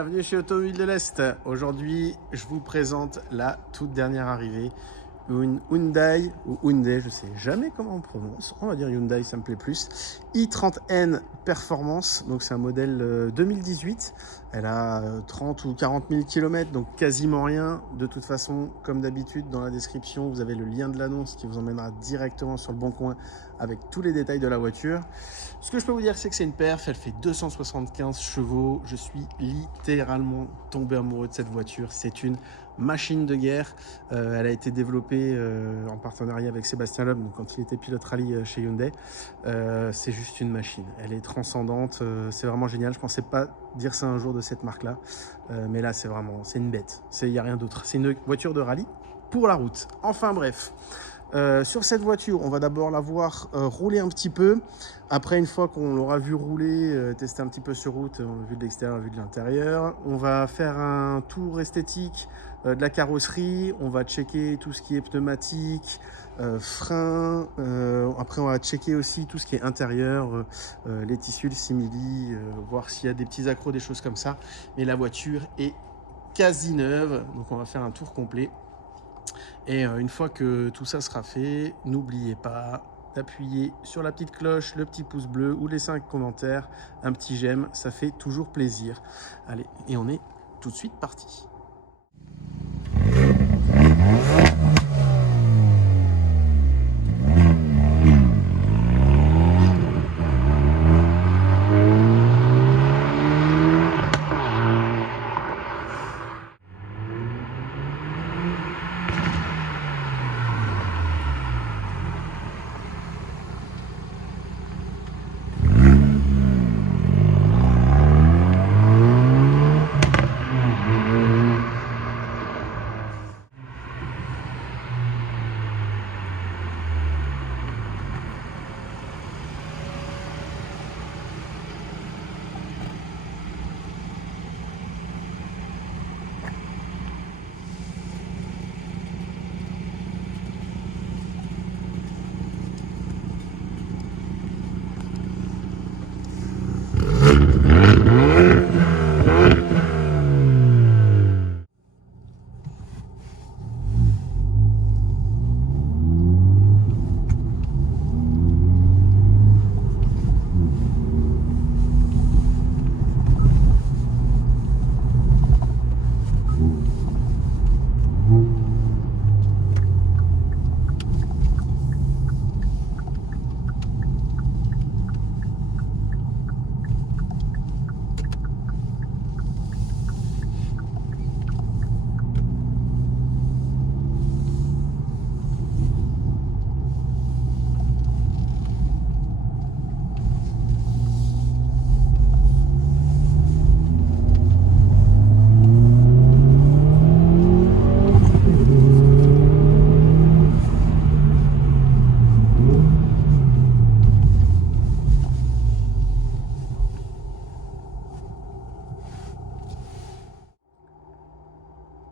Bienvenue chez Automobile de l'Est. Aujourd'hui, je vous présente la toute dernière arrivée, une Hyundai ou Hyundai, je sais jamais comment on prononce. On va dire Hyundai, ça me plaît plus. i30N Performance, donc c'est un modèle 2018. Elle a 30 ou 40 000 km, donc quasiment rien. De toute façon, comme d'habitude, dans la description, vous avez le lien de l'annonce qui vous emmènera directement sur le bon coin avec tous les détails de la voiture. Ce que je peux vous dire, c'est que c'est une perf, elle fait 275 chevaux. Je suis littéralement tombé amoureux de cette voiture. C'est une machine de guerre. Elle a été développée en partenariat avec Sébastien Loeb, donc quand il était pilote rallye chez Hyundai. C'est juste une machine. Elle est transcendante. C'est vraiment génial. Je ne pensais pas dire ça un jour de cette marque-là. Mais là, c'est une bête. Il n'y a rien d'autre. C'est une voiture de rallye pour la route. Enfin bref. Sur cette voiture, on va d'abord la voir rouler un petit peu. Après, une fois qu'on l'aura vu rouler, tester un petit peu sur route, vue de l'extérieur, vue de l'intérieur, on va faire un tour esthétique de la carrosserie. On va checker tout ce qui est pneumatique, frein. Après, on va checker aussi tout ce qui est intérieur, les tissus, le simili, voir s'il y a des petits accros, des choses comme ça. Mais la voiture est quasi neuve, donc on va faire un tour complet. Et une fois que tout ça sera fait, n'oubliez pas d'appuyer sur la petite cloche, le petit pouce bleu ou les 5 commentaires, un petit j'aime, ça fait toujours plaisir. Allez, et on est tout de suite parti.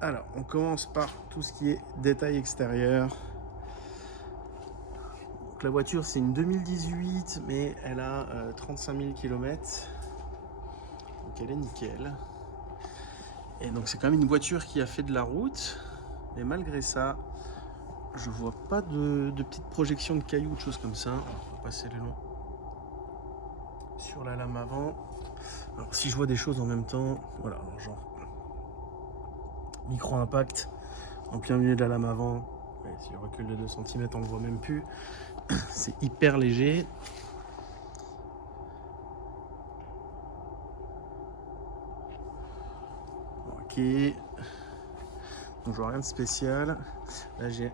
Alors, on commence par tout ce qui est détail extérieur. Donc, la voiture, c'est une 2018, mais elle a 35 000 km. Donc, elle est nickel. Et donc, c'est quand même une voiture qui a fait de la route. Mais malgré ça, je vois pas de petites projections de cailloux ou de choses comme ça. On va passer le long sur la lame avant. Alors, si je vois des choses en même temps, voilà, alors genre micro-impact en plein milieu de la lame avant. Ouais, si je recule de 2 cm, on le voit même plus. C'est hyper léger. Ok. Donc, je vois rien de spécial. Là, j'ai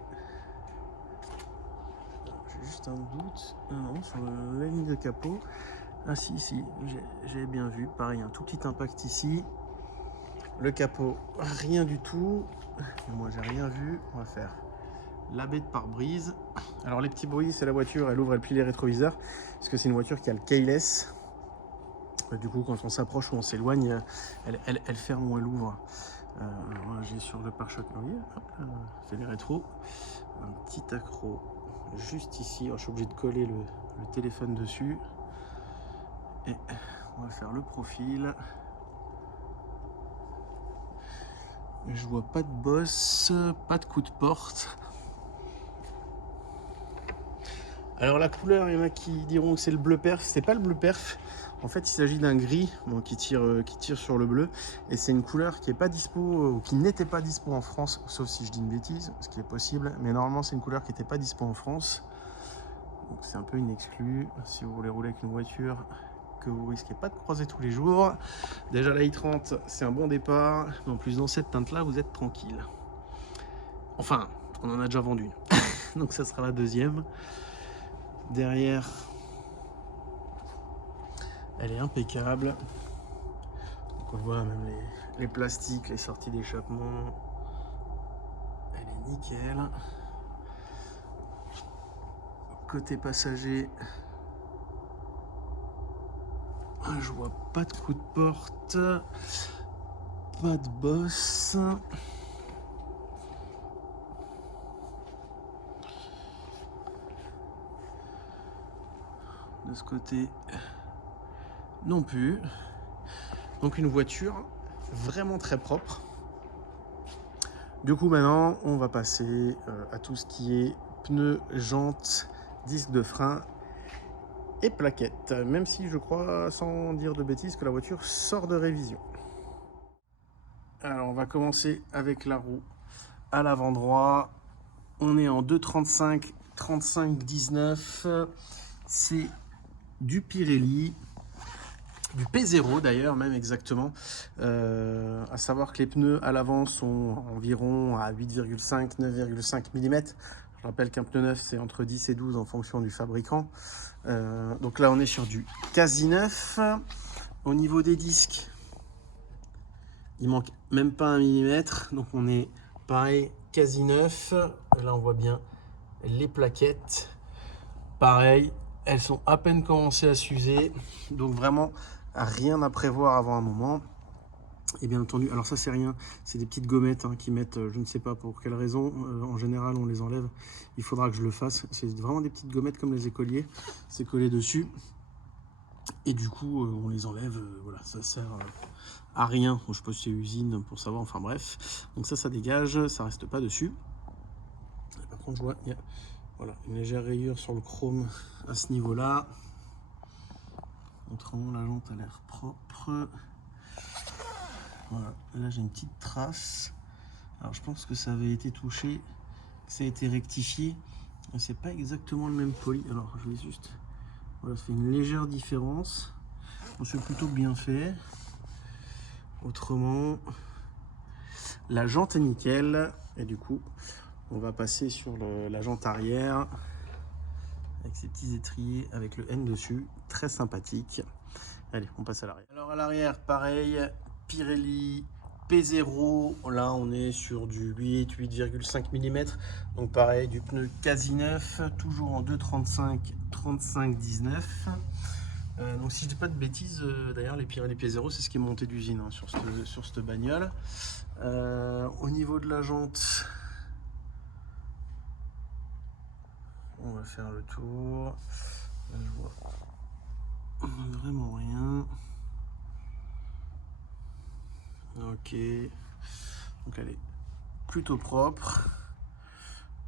juste un doute. Non, sur la ligne de capot. Ah si, j'ai bien vu. Pareil, un tout petit impact ici. Le capot, rien du tout. Moi, j'ai rien vu. On va faire la baie de pare-brise. Alors, les petits bruits, c'est la voiture. Elle ouvre, elle plie les rétroviseurs. Parce que c'est une voiture qui a le keyless. Du coup, quand on s'approche ou on s'éloigne, elle ferme ou elle ouvre. Voilà, j'ai sur le pare-choc. Vous voyez, hop là, c'est les rétros. Un petit accro juste ici. Alors, je suis obligé de coller le téléphone dessus. Et on va faire le profil. Je vois pas de bosse, pas de coup de porte. Alors la couleur, il y en a qui diront que c'est le bleu perf. C'est pas le bleu perf. En fait, il s'agit d'un gris qui tire sur le bleu. Et c'est une couleur qui est pas dispo, ou qui n'était pas dispo en France, sauf si je dis une bêtise, ce qui est possible. Mais normalement, c'est une couleur qui n'était pas dispo en France. Donc c'est un peu une exclue. Si vous voulez rouler avec une voiture que vous risquez pas de croiser tous les jours. Déjà la i30, c'est un bon départ. Mais en plus, dans cette teinte-là, vous êtes tranquille. Enfin, on en a déjà vendu une. Donc ça sera la deuxième. Derrière, elle est impeccable. Donc on voit même les plastiques, les sorties d'échappement. Elle est nickel. Côté passager, je vois pas de coup de porte, pas de bosse. De ce côté, non plus. Donc une voiture vraiment très propre. Du coup maintenant on va passer à tout ce qui est pneus, jantes, disques de frein et plaquettes. Même si je crois, sans dire de bêtises, que la voiture sort de révision. Alors on va commencer avec la roue à l'avant droit. On est en 2,35, 35, 19. C'est du Pirelli. Du P0 d'ailleurs, même exactement. À savoir que les pneus à l'avant sont environ à 8,5, 9,5 mm. Je rappelle qu'un pneu neuf, c'est entre 10 et 12 en fonction du fabricant. Donc là, on est sur du quasi neuf. Au niveau des disques, il manque même pas 1 mm. Donc on est pareil, quasi neuf. Là, on voit bien les plaquettes. Pareil, elles sont à peine commencées à s'user. Donc vraiment, rien à prévoir avant un moment. Et bien entendu, alors ça c'est rien, c'est des petites gommettes qui mettent, je ne sais pas pour quelle raison, en général on les enlève, il faudra que je le fasse. C'est vraiment des petites gommettes comme les écoliers, c'est collé dessus. Et du coup on les enlève, voilà, ça sert à rien. Je suppose que c'est usine pour savoir, enfin bref. Donc ça dégage, ça reste pas dessus. Et par contre je vois, il y a voilà, une légère rayure sur le chrome à ce niveau-là. Autrement, la jante a l'air propre. Voilà, là j'ai une petite trace. Alors je pense que ça avait été touché, ça a été rectifié. C'est pas exactement le même poli. Alors je vais juste. Voilà, ça fait une légère différence. Bon, c'est plutôt bien fait. Autrement, la jante est nickel. Et du coup, on va passer sur la jante arrière. Avec ces petits étriers avec le N dessus. Très sympathique. Allez, on passe à l'arrière. Alors à l'arrière, pareil, Pirelli P0. Là, on est sur du 8,5 mm. Donc pareil, du pneu quasi neuf, toujours en 2,35, 35, 19. Donc si je dis pas de bêtises, d'ailleurs les Pirelli P0, c'est ce qui est monté d'usine sur cette bagnole. Au niveau de la jante, on va faire le tour. Là, je vois vraiment rien. Ok, donc elle est plutôt propre,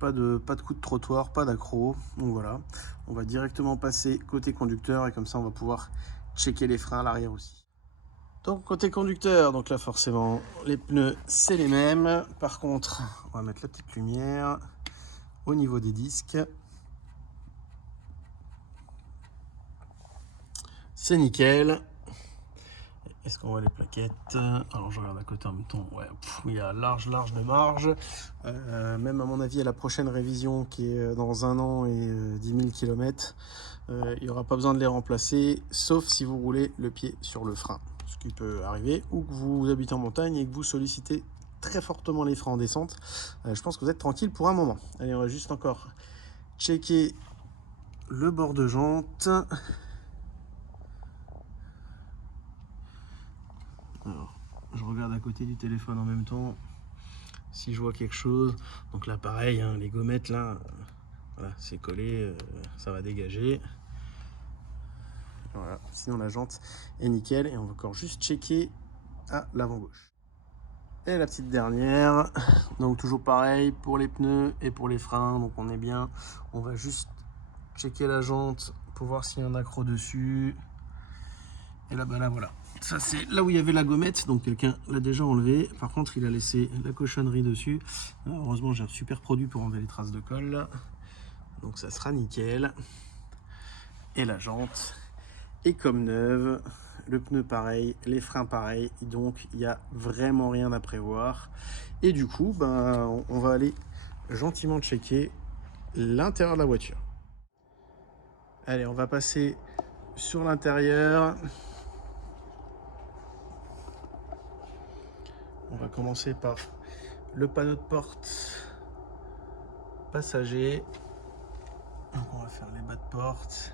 pas de coup de trottoir, pas d'accro. Donc voilà, on va directement passer côté conducteur et comme ça on va pouvoir checker les freins à l'arrière aussi. Donc côté conducteur, donc là forcément les pneus c'est les mêmes. Par contre, on va mettre la petite lumière au niveau des disques. C'est nickel. Est-ce qu'on voit les plaquettes? Alors je regarde à côté en même temps, ouais, il y a large de marge. Même à mon avis à la prochaine révision qui est dans 1 an et 10 000 km, il n'y aura pas besoin de les remplacer, sauf si vous roulez le pied sur le frein. Ce qui peut arriver, ou que vous habitez en montagne et que vous sollicitez très fortement les freins en descente. Je pense que vous êtes tranquille pour un moment. Allez, on va juste encore checker le bord de jante. Alors, je regarde à côté du téléphone en même temps si je vois quelque chose. Donc là pareil, les gommettes là, voilà, c'est collé, ça va dégager. Voilà, sinon la jante est nickel et on va encore juste checker à l'avant gauche. Et la petite dernière, donc toujours pareil pour les pneus et pour les freins, donc on est bien. On va juste checker la jante pour voir s'il y a un accroc dessus. Et là, bah là voilà, ça c'est là où il y avait la gommette, donc quelqu'un l'a déjà enlevé. Par contre, il a laissé la cochonnerie dessus. Heureusement, j'ai un super produit pour enlever les traces de colle, donc ça sera nickel. Et la jante est comme neuve. Le pneu pareil, les freins pareil, donc il n'y a vraiment rien à prévoir. Et du coup, ben, on va aller gentiment checker l'intérieur de la voiture. Allez, on va passer sur l'intérieur. On va commencer par le panneau de porte passager. Donc on va faire les bas de porte.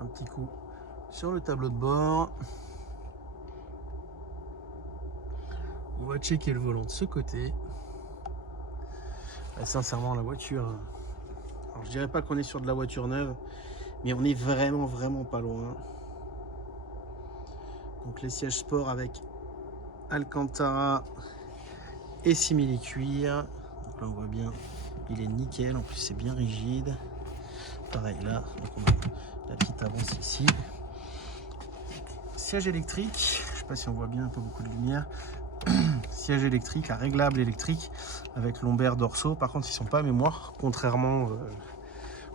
Un petit coup sur le tableau de bord. On va checker le volant de ce côté. Là, sincèrement, la voiture, alors je dirais pas qu'on est sur de la voiture neuve, mais on est vraiment pas loin. Donc les sièges sport avec Alcantara et simili-cuir. Donc là on voit bien, il est nickel, en plus c'est bien rigide. Pareil là, donc on a la petite avance ici. Siège électrique, je sais pas si on voit bien, pas beaucoup de lumière. Siège électrique à réglable électrique avec lombaires dorsaux. Par contre, ils sont pas à mémoire, contrairement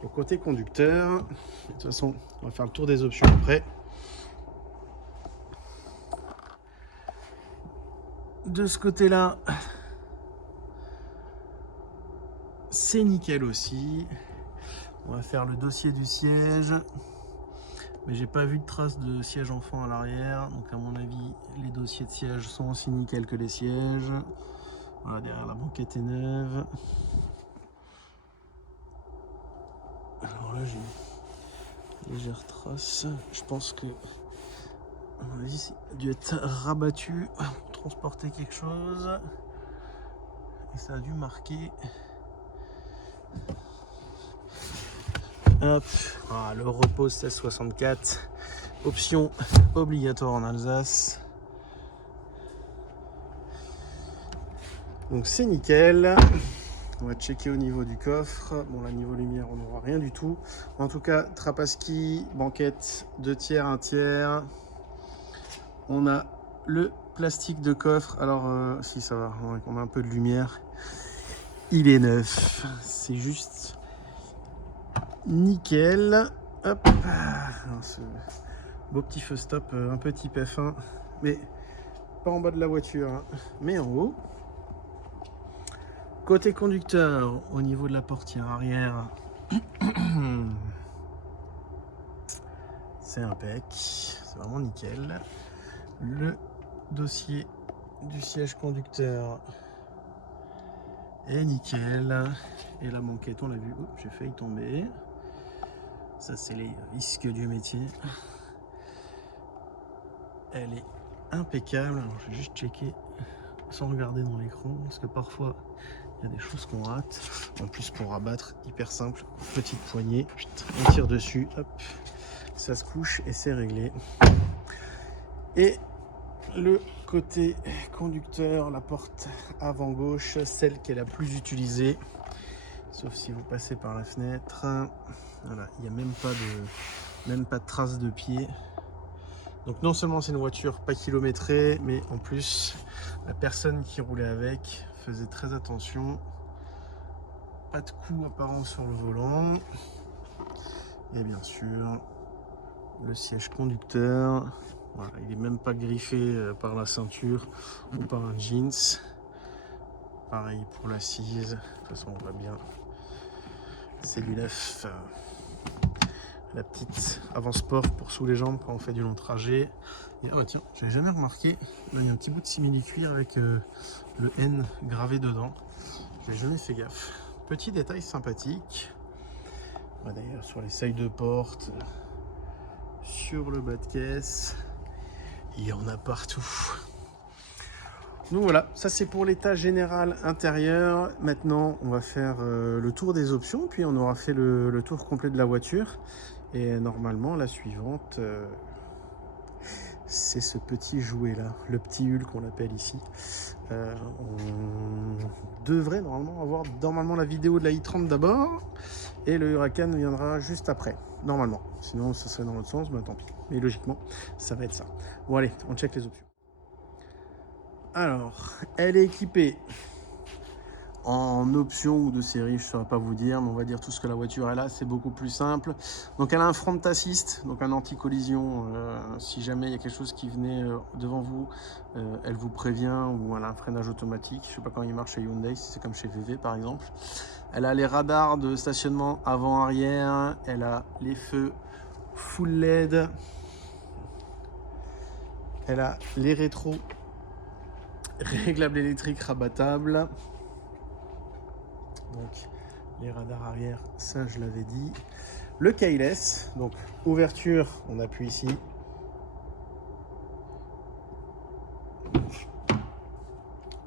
au côté conducteur. De toute façon, on va faire le tour des options après. De ce côté-là, c'est nickel aussi. On va faire le dossier du siège. Mais j'ai pas vu de traces de siège enfant à l'arrière. Donc à mon avis, les dossiers de siège sont aussi nickel que les sièges. Voilà, derrière la banquette est neuve. Alors là, j'ai une légère trace. Je pense que à mon avis, ça a dû être rabattu pour transporter quelque chose. Et ça a dû marquer. Hop, ah, le repos 1664, option obligatoire en Alsace. Donc c'est nickel. On va checker au niveau du coffre. Bon là niveau lumière on n'aura rien du tout. En tout cas Trapaski, banquette 2 tiers, 1 tiers. On a le plastique de coffre. Alors si ça va, on a un peu de lumière. Il est neuf. C'est juste nickel. Hop. Alors, ce beau petit feu stop, un peu type F1, mais pas en bas de la voiture, hein, mais en haut. Côté conducteur, au niveau de la portière arrière, c'est impec, c'est vraiment nickel. Le dossier du siège conducteur est nickel. Et la banquette, on l'a vu, j'ai failli tomber. Ça, c'est les risques du métier. Elle est impeccable. Alors, je vais juste checker sans regarder dans l'écran parce que parfois il y a des choses qu'on rate. En plus, pour rabattre, hyper simple, petite poignée, on tire dessus, hop, ça se couche et c'est réglé. Et le côté conducteur, la porte avant gauche, celle qui est la plus utilisée, sauf si vous passez par la fenêtre. Voilà, il n'y a même pas de traces de pied. Donc non seulement c'est une voiture pas kilométrée, mais en plus la personne qui roulait avec faisait très attention. Pas de coup apparent sur le volant. Et bien sûr le siège conducteur. Voilà, il n'est même pas griffé par la ceinture ou par un jeans. Pareil pour l'assise. De toute façon on voit bien. C'est du neuf. La petite avant-sport pour sous les jambes quand on fait du long trajet. Et oh tiens, j'avais jamais remarqué, là il y a un petit bout de simili-cuir avec le N gravé dedans. Je n'ai jamais fait gaffe. Petit détail sympathique. D'ailleurs sur les seuils de porte, sur le bas de caisse, il y en a partout. Donc voilà, ça c'est pour l'état général intérieur. Maintenant on va faire le tour des options, puis on aura fait le tour complet de la voiture. Et normalement la suivante, c'est ce petit jouet là, le petit Hulk qu'on l'appelle ici. On devrait normalement avoir la vidéo de la i30 d'abord et le Huracan viendra juste après, normalement. Sinon ça serait dans l'autre sens, ben tant pis. Mais logiquement ça va être ça. Bon allez, on check les options. Alors, elle est équipée en option ou de série, je ne saurais pas vous dire, mais on va dire tout ce que la voiture elle a, c'est beaucoup plus simple. Donc elle a un front assist, donc un anti-collision, si jamais il y a quelque chose qui venait devant vous, elle vous prévient, ou elle a un freinage automatique, je ne sais pas quand il marche chez Hyundai, si c'est comme chez VV par exemple. Elle a les radars de stationnement avant-arrière, elle a les feux full LED, elle a les rétros réglables électriques rabattables. Donc les radars arrière, ça je l'avais dit. Le keyless, donc ouverture, on appuie ici.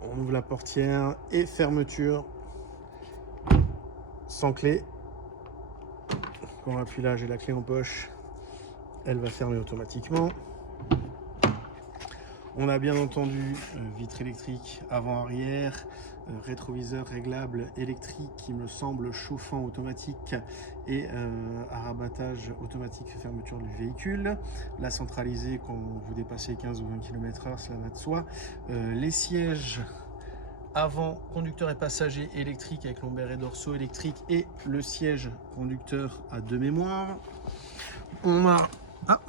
On ouvre la portière et fermeture sans clé. Quand on appuie là, j'ai la clé en poche, elle va fermer automatiquement. On a bien entendu vitre électrique avant-arrière, rétroviseur réglable électrique qui me semble chauffant automatique et à rabattage automatique fermeture du véhicule. La centralisée quand vous dépassez 15 ou 20 km/h, cela va de soi. Les sièges avant conducteur et passager électrique avec lombaire et dorsaux électriques et le siège conducteur à deux mémoires. On a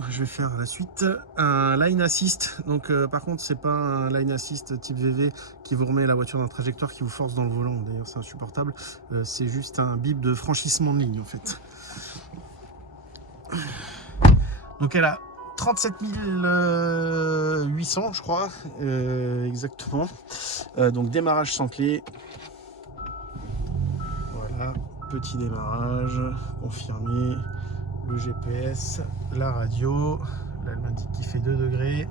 je vais faire la suite. Un line assist. Donc, par contre, c'est pas un line assist type VV qui vous remet la voiture dans la trajectoire, qui vous force dans le volant. D'ailleurs, c'est insupportable. C'est juste un bip de franchissement de ligne, en fait. Donc, elle a 37 800, je crois, exactement. Donc, démarrage sans clé. Voilà, petit démarrage, confirmé. Le GPS, la radio, là elle m'indique qu'il fait 2 degrés.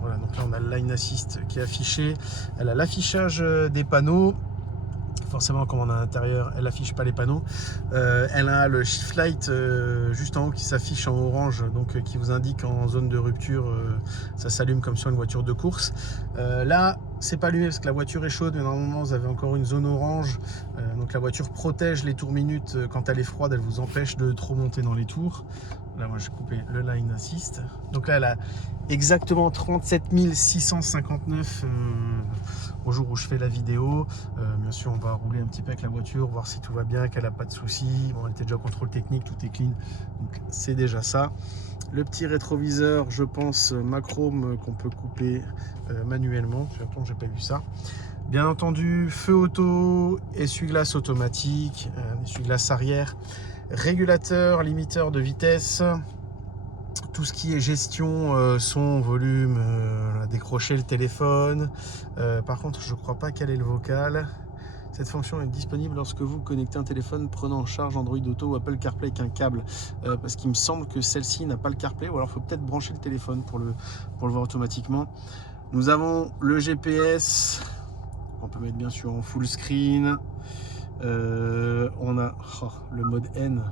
Voilà, donc là on a le line assist qui est affiché. Elle a l'affichage des panneaux. Forcément, comme on a à l'intérieur, elle n'affiche pas les panneaux. Elle a le shift light juste en haut qui s'affiche en orange, donc qui vous indique en zone de rupture, ça s'allume comme sur une voiture de course. Là, c'est pas allumé parce que la voiture est chaude, mais normalement vous avez encore une zone orange. Donc la voiture protège les tours minutes quand elle est froide, elle vous empêche de trop monter dans les tours. Là, moi j'ai coupé le line assist. Donc là, elle a exactement 37 659 au jour où je fais la vidéo. Bien sûr, on va rouler un petit peu avec la voiture, voir si tout va bien, qu'elle n'a pas de soucis. Bon, elle était déjà au contrôle technique, tout est clean, donc c'est déjà ça. Le petit rétroviseur, je pense, Machrome qu'on peut couper manuellement. Surtout, j'ai pas vu ça. Bien entendu, feu auto, essuie-glace automatique, essuie-glace arrière, régulateur, limiteur de vitesse, tout ce qui est gestion, son, volume, décrocher le téléphone. Par contre, je ne crois pas qu'elle ait le vocal. Cette fonction est disponible lorsque vous connectez un téléphone prenant en charge Android Auto ou Apple CarPlay avec un câble. Parce qu'il me semble que celle-ci n'a pas le CarPlay, ou alors il faut peut-être brancher le téléphone pour le voir automatiquement. Nous avons le GPS, on peut mettre bien sûr en full screen. On a le mode N.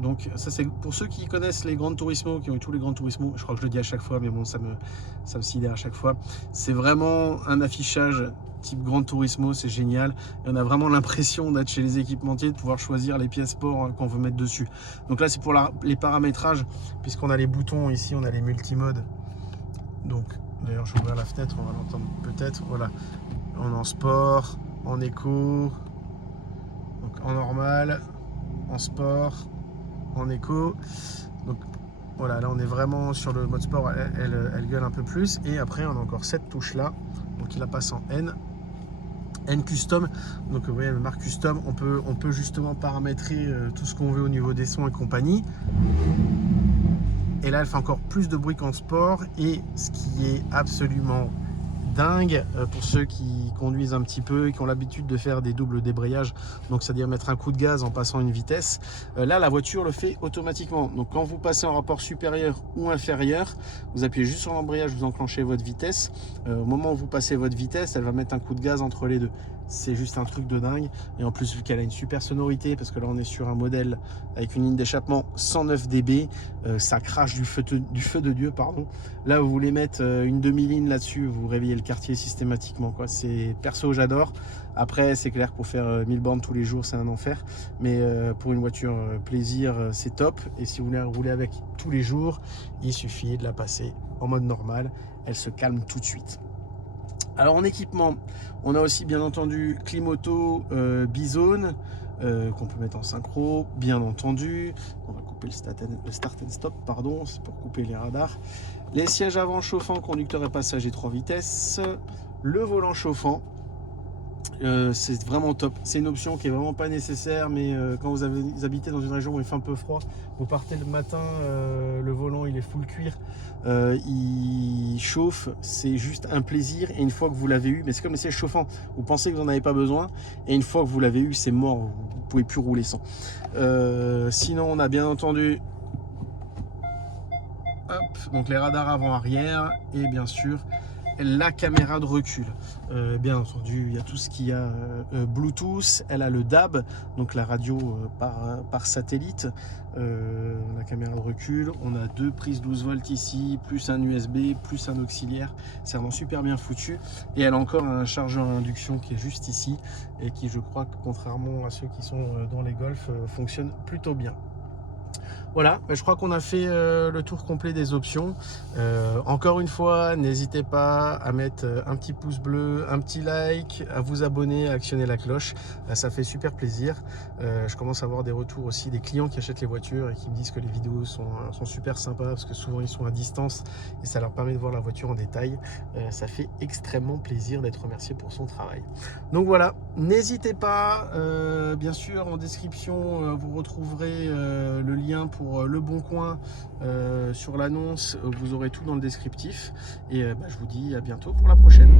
Donc ça c'est pour ceux qui connaissent les Gran Turismo, qui ont eu tous les Gran Turismo, je crois que je le dis à chaque fois, mais bon ça me sidère à chaque fois. C'est vraiment un affichage type Gran Turismo, c'est génial. Et on a vraiment l'impression d'être chez les équipementiers, de pouvoir choisir les pièces sport qu'on veut mettre dessus. Donc là c'est pour les paramétrages, puisqu'on a les boutons ici, on a les multimodes. Donc d'ailleurs je vais ouvrir la fenêtre, on va l'entendre peut-être. Voilà, on est en sport, en éco, donc en normal, en sport, en éco. Donc voilà, là on est vraiment sur le mode sport, elle gueule un peu plus. Et après on a encore cette touche là, donc il la passe en N custom. Donc vous voyez, la marque custom, on peut justement paramétrer tout ce qu'on veut au niveau des sons et compagnie. Et là elle fait encore plus de bruit qu'en sport, et ce qui est absolument dingue pour ceux qui conduisent un petit peu et qui ont l'habitude de faire des doubles débrayages, donc c'est-à-dire mettre un coup de gaz en passant une vitesse, là la voiture le fait automatiquement. Donc quand vous passez en rapport supérieur ou inférieur, vous appuyez juste sur l'embrayage, vous enclenchez votre vitesse. Au moment où vous passez votre vitesse, elle va mettre un coup de gaz entre les deux. c'est juste un truc de dingue. Et en plus, vu qu'elle a une super sonorité, parce que là on est sur un modèle avec une ligne d'échappement 109 dB, ça crache du feu de Dieu, pardon. Là vous voulez mettre une demi-ligne là-dessus, vous réveillez le quartier systématiquement, quoi. C'est perso, j'adore. Après c'est clair que pour faire 1000 bornes tous les jours c'est un enfer, mais pour une voiture plaisir c'est top. Et si vous voulez rouler avec tous les jours, il suffit de la passer en mode normal, elle se calme tout de suite. Alors en équipement, on a aussi bien entendu clim auto bizone qu'on peut mettre en synchro, bien entendu. On va couper le start and stop, pardon, c'est pour couper les radars. Les sièges avant chauffants, conducteur et passager 3 vitesses. Le volant chauffant. C'est vraiment top. C'est une option qui est vraiment pas nécessaire, mais quand vous habitez dans une région où il fait un peu froid, vous partez le matin, le volant il est full cuir, il chauffe, c'est juste un plaisir. Et une fois que vous l'avez eu, mais c'est comme les sièges chauffants, vous pensez que vous n'en avez pas besoin, et une fois que vous l'avez eu, c'est mort, vous pouvez plus rouler sans. Sinon on a bien entendu donc les radars avant-arrière et bien sûr la caméra de recul. Bien entendu, il y a tout ce qu'il y a Bluetooth, elle a le DAB, donc la radio par satellite, la caméra de recul, on a 2 prises 12 volts ici, plus un USB, plus un auxiliaire, c'est vraiment super bien foutu. Et elle a encore un chargeur à induction qui est juste ici, et qui, je crois, que contrairement à ceux qui sont dans les Golf, fonctionne plutôt bien. Voilà, je crois qu'on a fait le tour complet des options. Encore une fois, n'hésitez pas à mettre un petit pouce bleu, un petit like, à vous abonner, à actionner la cloche. Ça fait super plaisir. Je commence à avoir des retours aussi des clients qui achètent les voitures et qui me disent que les vidéos sont super sympas, parce que souvent ils sont à distance et ça leur permet de voir la voiture en détail. Ça fait extrêmement plaisir d'être remercié pour son travail. Donc voilà, n'hésitez pas, bien sûr en description vous retrouverez le lien pour Le Bon Coin sur l'annonce, vous aurez tout dans le descriptif. Et je vous dis à bientôt pour la prochaine.